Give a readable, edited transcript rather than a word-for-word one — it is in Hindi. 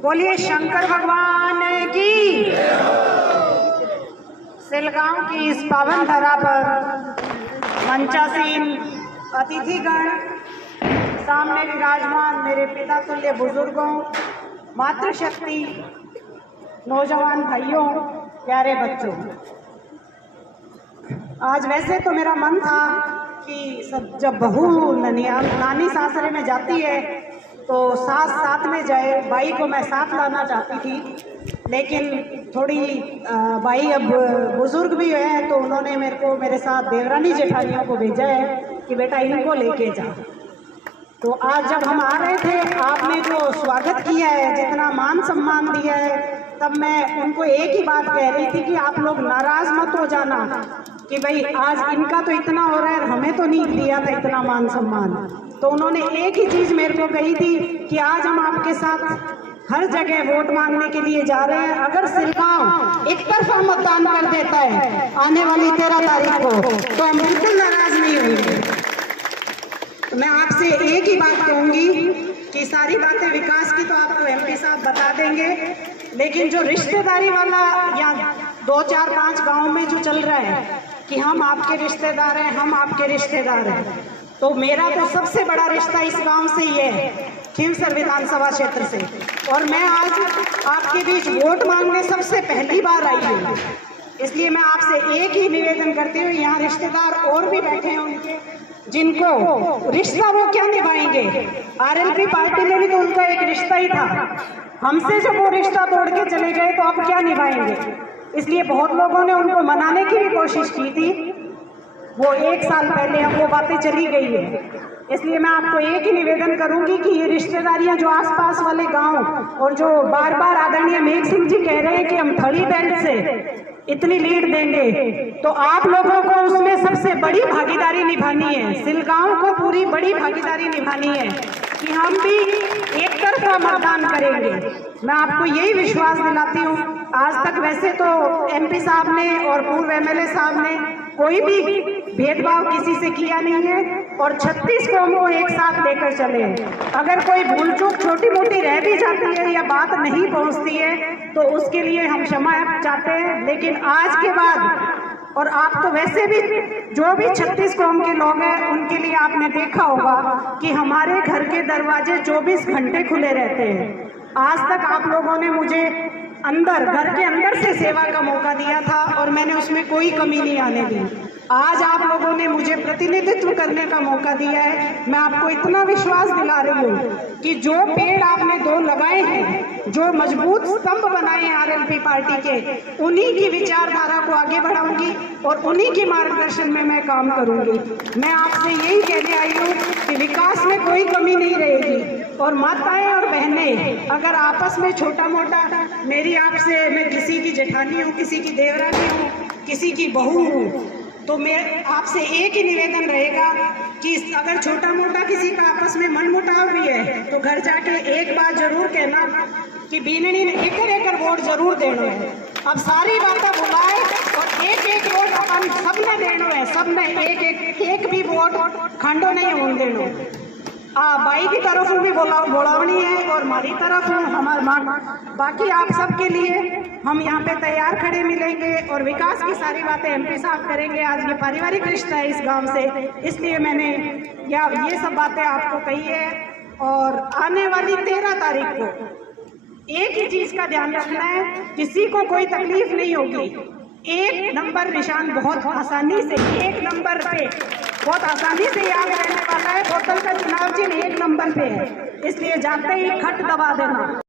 बोलिए शंकर भगवान की। सिलगांव की इस पावन धरा पर मंचासीन अतिथिगण, सामने विराजमान मेरे पिता तुल्य बुजुर्गों, मातृशक्ति, नौजवान भाइयों, प्यारे बच्चों, आज वैसे तो मेरा मन था कि सब जब बहू नानी सासरे में जाती है तो सास साथ में जाए। भाई को मैं साथ लाना चाहती थी, लेकिन थोड़ी भाई अब बुजुर्ग भी है तो उन्होंने मेरे साथ देवरानी जेठानियों को भेजा है कि बेटा इनको लेके जा। तो आज जब हम आ रहे थे, आपने जो स्वागत किया है, जितना मान सम्मान दिया है, तब मैं उनको एक ही बात कह रही थी कि आप लोग नाराज मत हो जाना कि भाई आज इनका तो इतना हो रहा है, हमें तो नहीं दिया था इतना मान सम्मान। तो उन्होंने एक ही चीज़ मेरे को कही थी कि आज हम आपके साथ हर जगह वोट मांगने के लिए जा रहे हैं। अगर सिलगांव एक तरफा मतदान कर देता है आने वाली 13 तारीख को तो हम बिल्कुल नाराज नहीं होंगे। तो मैं आपसे एक ही बात कहूंगी कि सारी बातें विकास की तो आपको एमपी साहब बता देंगे, लेकिन जो रिश्तेदारी वाला या 2, 4, 5 गाँव में जो चल रहा है कि हम आपके रिश्तेदार हैं, हम आपके रिश्तेदार हैं, तो मेरा तो सबसे बड़ा रिश्ता इस गांव से ही है, खिंवसर विधानसभा क्षेत्र से। और मैं आज आपके बीच वोट मांगने सबसे पहली बार आई हूँ, इसलिए मैं आपसे एक ही निवेदन करती हूँ। यहाँ रिश्तेदार और भी बैठे हैं उनके, जिनको रिश्ता वो क्या निभाएंगे, आरएलपी पार्टी में भी तो उनका एक रिश्ता ही था। हमसे जब वो रिश्ता तोड़ के चले गए तो अब क्या निभाएंगे। इसलिए बहुत लोगों ने उनको मनाने की भी कोशिश की थी, वो 1 साल पहले, अब वो बातें चली गई है। इसलिए मैं आपको एक ही निवेदन करूंगी कि ये रिश्तेदारियां जो आसपास वाले गांव, और जो बार बार आदरणीय मेघ सिंह जी कह रहे हैं कि हम थड़ी बेल्ट से इतनी लीड देंगे, तो आप लोगों को उसमें सबसे बड़ी भागीदारी निभानी है। सिलगांव को पूरी बड़ी भागीदारी निभानी है कि हम भी एक तरफा मतदान करेंगे। मैं आपको यही विश्वास दिलाती हूँ। आज तक वैसे तो एमपी साहब ने और पूर्व एमएलए साहब ने कोई भी भेदभाव किसी से किया नहीं है और 36 कौम को एक साथ लेकर चले। अगर कोई भूल चूक छोटी मोटी रह भी जाती है या बात नहीं पहुंचती है तो उसके लिए हम क्षमा चाहते हैं, लेकिन आज के बाद, और आप तो वैसे भी जो भी 36 कौम के लोग हैं उनके लिए आपने देखा होगा कि हमारे घर के दरवाजे 24 घंटे खुले रहते हैं। आज तक आप लोगों ने मुझे घर के अंदर से सेवा का मौका दिया था और मैंने उसमें कोई कमी नहीं आने दी। आज आप लोगों ने मुझे प्रतिनिधित्व करने का मौका दिया है। मैं आपको इतना विश्वास दिला रही हूँ कि जो पेड़ आपने 2 लगाए हैं, जो मजबूत स्तंभ बनाए हैं आरएलपी पार्टी के, उन्हीं की विचारधारा को आगे बढ़ाऊंगी और उन्हीं के मार्गदर्शन में मैं काम करूंगी। मैं आपसे यही कहने आई हूँ कि विकास में कोई कमी नहीं रहेगी। और माताएं और बहनें अगर आपस में छोटा मोटा, मैं किसी की जेठानी हूँ, किसी की देवरानी हूँ, किसी की बहू हूँ, तो मैं आपसे एक ही निवेदन रहेगा कि अगर छोटा मोटा किसी का आपस में मनमुटाव भी है तो घर जाके एक बात जरूर कहना कि बीननी ने एक वोट जरूर देना है। अब सारी बातें बुलाए और एक वोट अपन सबने देना है, सबने एक भी वोट खंडो नहीं होने देना। भाई की तरफ भी बोलावनी है और हमारी तरफ हमारे बाकी आप सबके लिए हम यहाँ पे तैयार खड़े मिलेंगे और विकास की सारी बातें एमपी साहब करेंगे। आज ये पारिवारिक रिश्ता है इस गांव से, इसलिए मैंने ये सब बातें आपको कही है। और आने वाली 13 तारीख को एक ही चीज का ध्यान रखना है, किसी को कोई तकलीफ नहीं होगी। 1 नंबर निशान बहुत आसानी से 1 नंबर पे बहुत आसानी से याद रहने वाला है। बोतल का चुनाव चिन्ह 1 नंबर पे है, इसलिए जाते ही खट दबा देना।